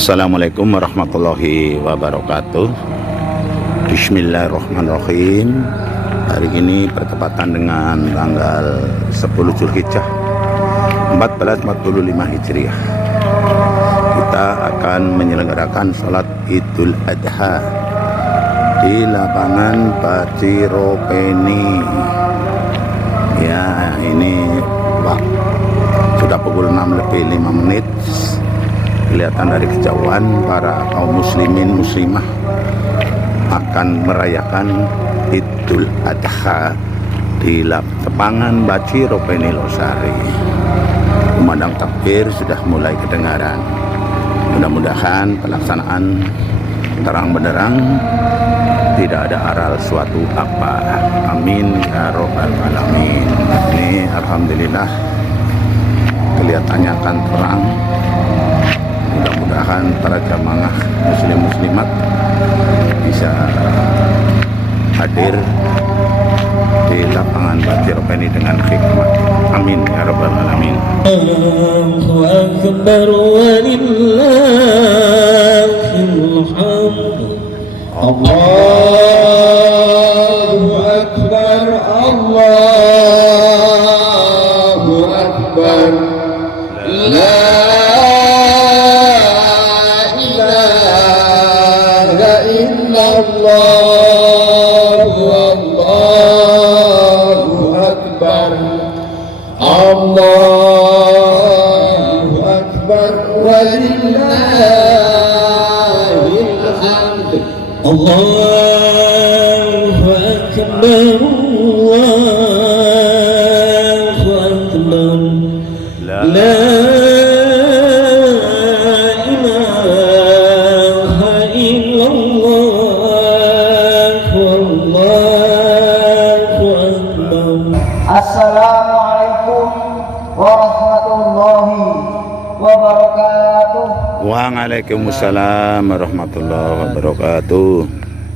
Assalamualaikum warahmatullahi wabarakatuh. Bismillahirrahmanirrahim. Hari ini bertepatan dengan tanggal 10 Zulhijjah 1445 Hijriah. Kita akan menyelenggarakan sholat Idul Adha di lapangan Baciropeni. Ya, ini sudah pukul 6:05. Kelihatan dari kejauhan para kaum muslimin muslimah akan merayakan Idul Adha di lapangan Baciropeni Losari. Kumandang takbir sudah mulai kedengaran. Mudah-mudahan pelaksanaan terang benderang tidak ada aral suatu apa. Amin ya robbal alamin. Ini alhamdulillah kelihatannya akan terang. Mudah-mudahan para jamaah muslim muslimat bisa hadir di lapangan Baciropeni dengan hikmah. Amin ya rabbal alamin. Allahu akbar walillahil hamd. Allahu akbar, Allahu akbar. La ilaha illallah, Allahu akbar. Allahu akbar walillahil hamd. Allahu akbar, Allahu akbar. La ilaha illallah, Allahu akbar. Assalamualaikum warahmatullahi wabarakatuh. Waalaikumsalam warahmatullahi wabarakatuh.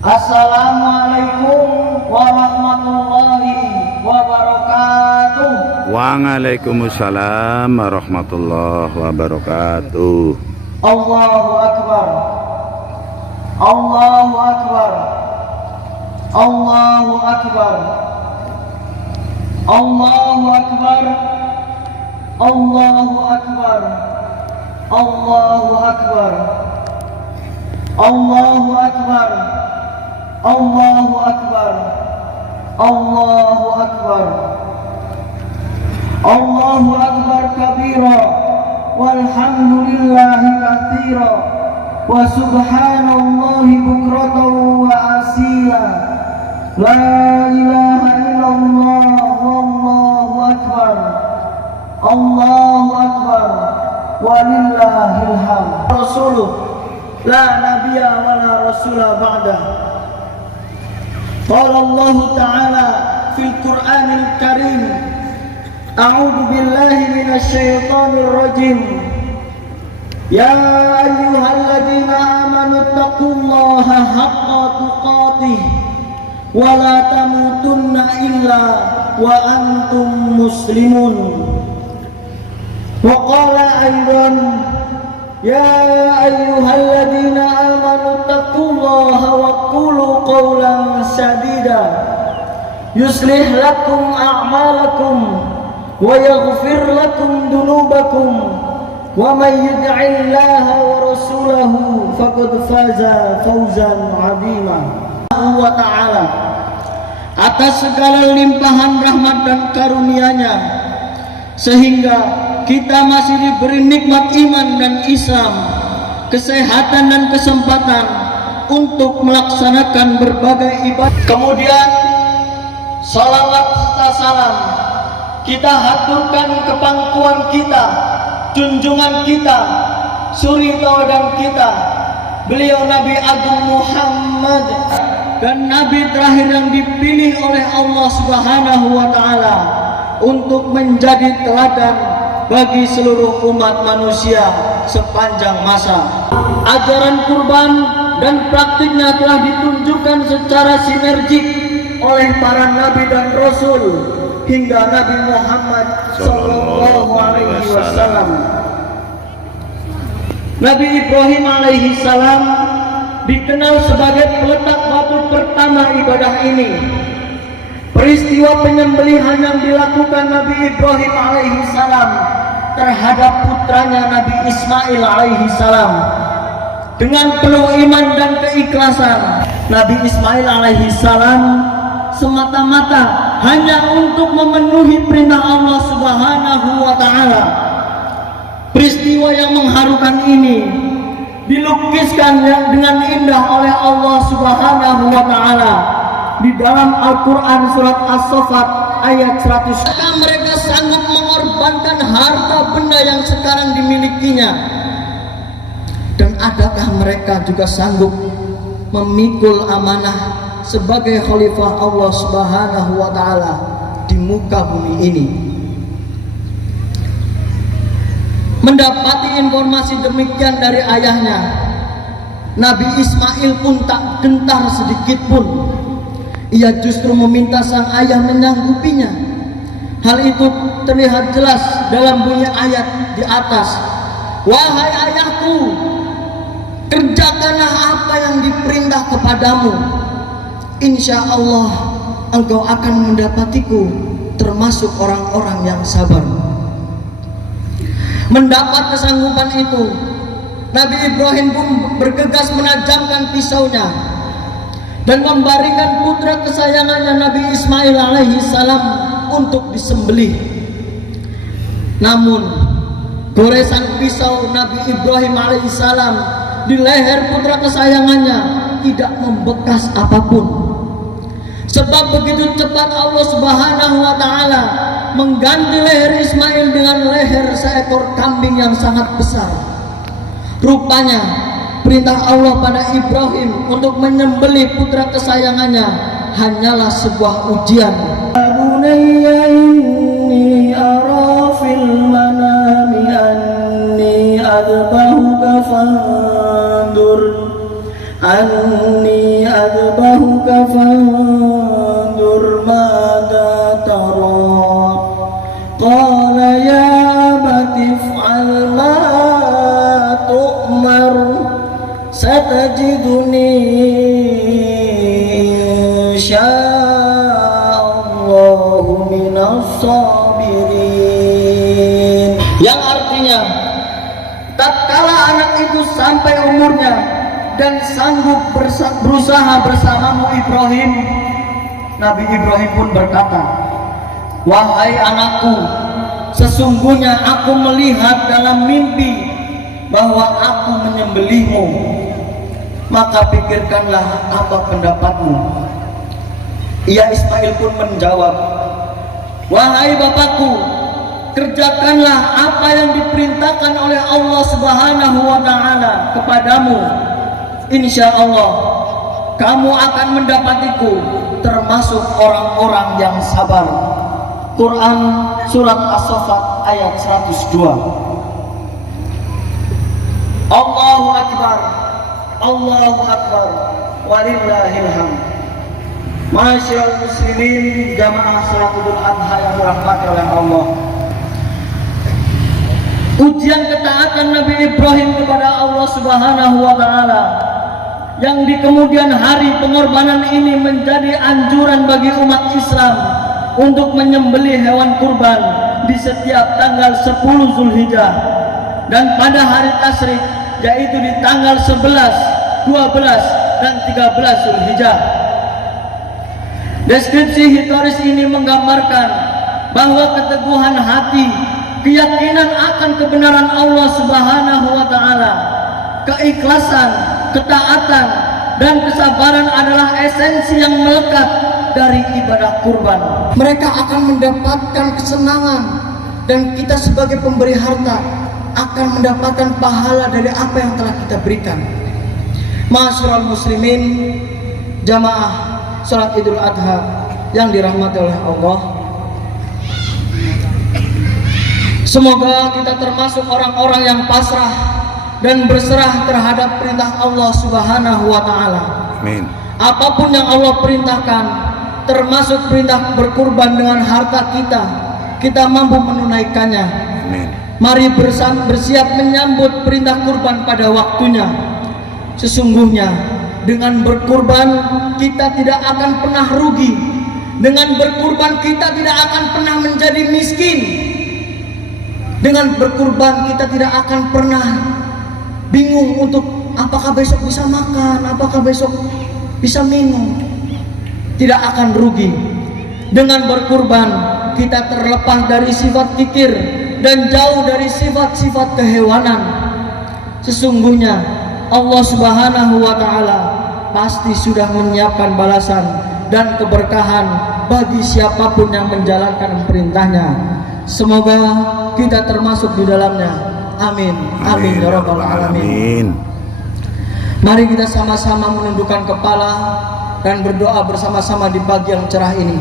Assalamualaikum warahmatullahi wabarakatuh. Waalaikumsalam warahmatullahi wabarakatuh. Allahu akbar. Allahu akbar. Allahu akbar. Allahu akbar. Allahu akbar. Allahu akbar. Allahu akbar. Allahu akbar. Allahu akbar. Allahu akbar kabira walhamdulillahi katsira wa subhanallahi bukratan wa asila. La ilaha illallah wallahu akbar. Allahu akbar walillahil hamd. Rasuluh la nabiyya wa la rasula ba'da. Qala Allah ta'ala fil Qur'anil Karim, a'udzu billahi minasy syaithanir rajim. Ya ayyuhalladzina amanu taqullaha haqqa tuqatih wa la tamutunna illa wa antum muslimun. Wa qala aidan ya ayyuhalladzina amanu taqullaha wa qulu qawlan sadida yuslih lakum a'malakum wa yaghfir lakum dunubakum wa may yuti'illaha wa rasulahu faqad faza fawzan 'azima. Wa ta'ala, atas segala limpahan rahmat dan karunia-Nya sehingga kita masih diberi nikmat iman dan Islam, kesehatan dan kesempatan untuk melaksanakan berbagai ibadah. Kemudian salawat serta salam kita haturkan ke pangkuan kita, junjungan kita, suri tauladan kita, beliau Nabi Agung Muhammad, dan Nabi terakhir yang dipilih oleh Allah Subhanahu wa Ta'ala untuk menjadi teladan bagi seluruh umat manusia sepanjang masa. Ajaran kurban dan praktiknya telah ditunjukkan secara sinergik oleh para nabi dan rasul hingga Nabi Muhammad sallallahu alaihi wasallam. Nabi Ibrahim alaihi salam dikenal sebagai peletak batu pertama ibadah ini. Peristiwa penyembelihan yang dilakukan Nabi Ibrahim alaihi salam terhadap putranya Nabi Ismail alaihi salam dengan penuh iman dan keikhlasan. Nabi Ismail alaihi salam semata-mata hanya untuk memenuhi perintah Allah Subhanahu wa taala. Peristiwa yang mengharukan ini dilukiskan dengan indah oleh Allah Subhanahu wa taala di dalam Al-Qur'an surat As-Saffat ayat 100. Maka mereka sanggup mengorbankan harta benda yang sekarang dimilikinya. Dan adakah mereka juga sanggup memikul amanah sebagai khalifah Allah Subhanahu wa taala di muka bumi ini? Mendapati informasi demikian dari ayahnya, Nabi Ismail pun tak gentar sedikit pun. Ia justru meminta sang ayah menyanggupinya. Hal itu terlihat jelas dalam bunyi ayat di atas. Wahai ayahku, kerjakanlah apa yang diperintah kepadamu. Insya Allah engkau akan mendapatiku termasuk orang-orang yang sabar. Mendapat kesanggupan itu, Nabi Ibrahim pun bergegas menajamkan pisaunya dan membaringkan putra kesayangannya Nabi Ismail alaihi salam untuk disembelih. Namun goresan pisau Nabi Ibrahim alaihi salam di leher putra kesayangannya tidak membekas apapun. Sebab begitu cepat Allah Subhanahu wa taala mengganti leher Ismail dengan leher seekor kambing yang sangat besar. Rupanya perintah Allah pada Ibrahim untuk menyembelih putra kesayangannya hanyalah sebuah ujian. Bunayya inni ara fil manami anni adbahuka fandur anni adbahuka fandur mada tara. Qala ya abati if'al ma tu'mar satajiduni insyaallahu minas sabirin. Yang artinya, tatkala anak itu sampai umurnya dan sanggup berusaha bersamamu Ibrahim, Nabi Ibrahim pun berkata, wahai anakku, sesungguhnya aku melihat dalam mimpi bahwa aku menyembelihmu, maka pikirkanlah apa pendapatmu. Ia Ismail pun menjawab, wahai bapakku, kerjakanlah apa yang diperintahkan oleh Allah Subhanahu wa taala kepadamu. Insya Allah kamu akan mendapatiku termasuk orang-orang yang sabar. Quran surat As-Saffat ayat 102. Allahu Akbar, Allahu Akbar, walillahil hamd. Masyaallah muslimin, jamaah salat Idul Adha yang dirahmati oleh Allah. Ujian ketaatan Nabi Ibrahim kepada Allah Subhanahu wa taala yang di kemudian hari pengorbanan ini menjadi anjuran bagi umat Islam untuk menyembelih hewan kurban di setiap tanggal 10 Zulhijjah dan pada hari tasyrik, yaitu di tanggal 11, 12, dan 13 Zulhijjah. Deskripsi historis ini menggambarkan bahwa keteguhan hati, keyakinan akan kebenaran Allah Subhanahu wa taala, keikhlasan, ketaatan, dan kesabaran adalah esensi yang melekat dari ibadah kurban. Mereka akan mendapatkan kesenangan dan kita sebagai pemberi harta akan mendapatkan pahala dari apa yang telah kita berikan. Ma'asyiral muslimin, jamaah salat Idul Adha yang dirahmati oleh Allah, semoga kita termasuk orang-orang yang pasrah dan berserah terhadap perintah Allah Subhanahu wa taala. Amin. Apapun yang Allah perintahkan, termasuk perintah berkurban dengan harta kita, kita mampu menunaikannya. Amin. Mari bersiap menyambut perintah kurban pada waktunya. Sesungguhnya dengan berkurban kita tidak akan pernah rugi. Dengan berkurban kita tidak akan pernah menjadi miskin. Dengan berkurban kita tidak akan pernah bingung untuk apakah besok bisa makan, apakah besok bisa minum. Tidak akan rugi. Dengan berkurban kita terlepas dari sifat kikir dan jauh dari sifat-sifat kehewanan. Sesungguhnya Allah Subhanahu wa Ta'ala pasti sudah menyiapkan balasan dan keberkahan bagi siapapun yang menjalankan perintahnya. Semoga kita termasuk di dalamnya. Amin. Amin ya rabbal alamin. Mari kita sama-sama menundukkan kepala dan berdoa bersama-sama di pagi yang cerah ini.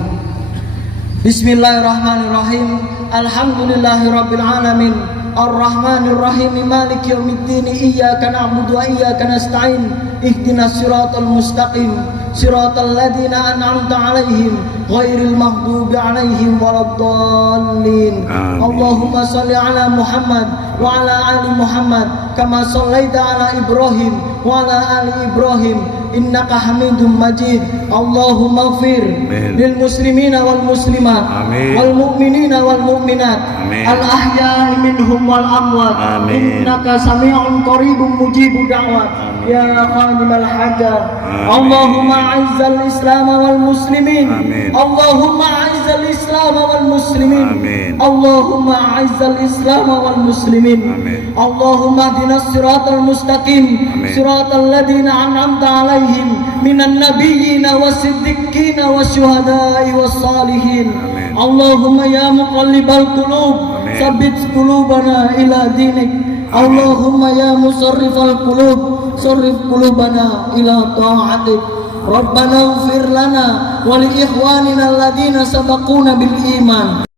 Bismillahirrahmanirrahim. Alhamdulillahirabbil alamin. Ar-Rahmanir-Rahim. Maliki yaumiddin. Iyyaka na'budu wa iyyaka nasta'in. Ihdinas siratal mustaqim. Siratal ladzina an'amta 'alaihim ghairil maghdubi 'alaihim waladdallin. Allahumma shalli 'ala Muhammad wa 'ala ali Muhammad kama shallaita 'ala Ibrahim wa 'ala ali Ibrahim innaka Hamidum Majid. Allahumma ighfir lil muslimina wal muslimat wal mu'minina wal mu'minat al ahya'i minhum wal amwat innaka sami'un qaribun mujibud da'wat ya qadimal hajat. Allahumma a'izzal islam wal muslimin. Allahumma a'izzal islam wal muslimin. Allahumma a'izzal islam wal muslimin. Allahumma ihdinas siratal mustaqim siratal ladzina an'amta 'alaihim minan nabiyyina wasiddiqina wasyuhada'i wassalihin. Allahumma ya muqallibal qulub tsabbit qulubana ila dinik. Allahumma ya musarrifal qulub sarrif qulubana ila ta'atik. Rabbana ighfir lana wa li ikhwanina alladhina sabaquna bil iman.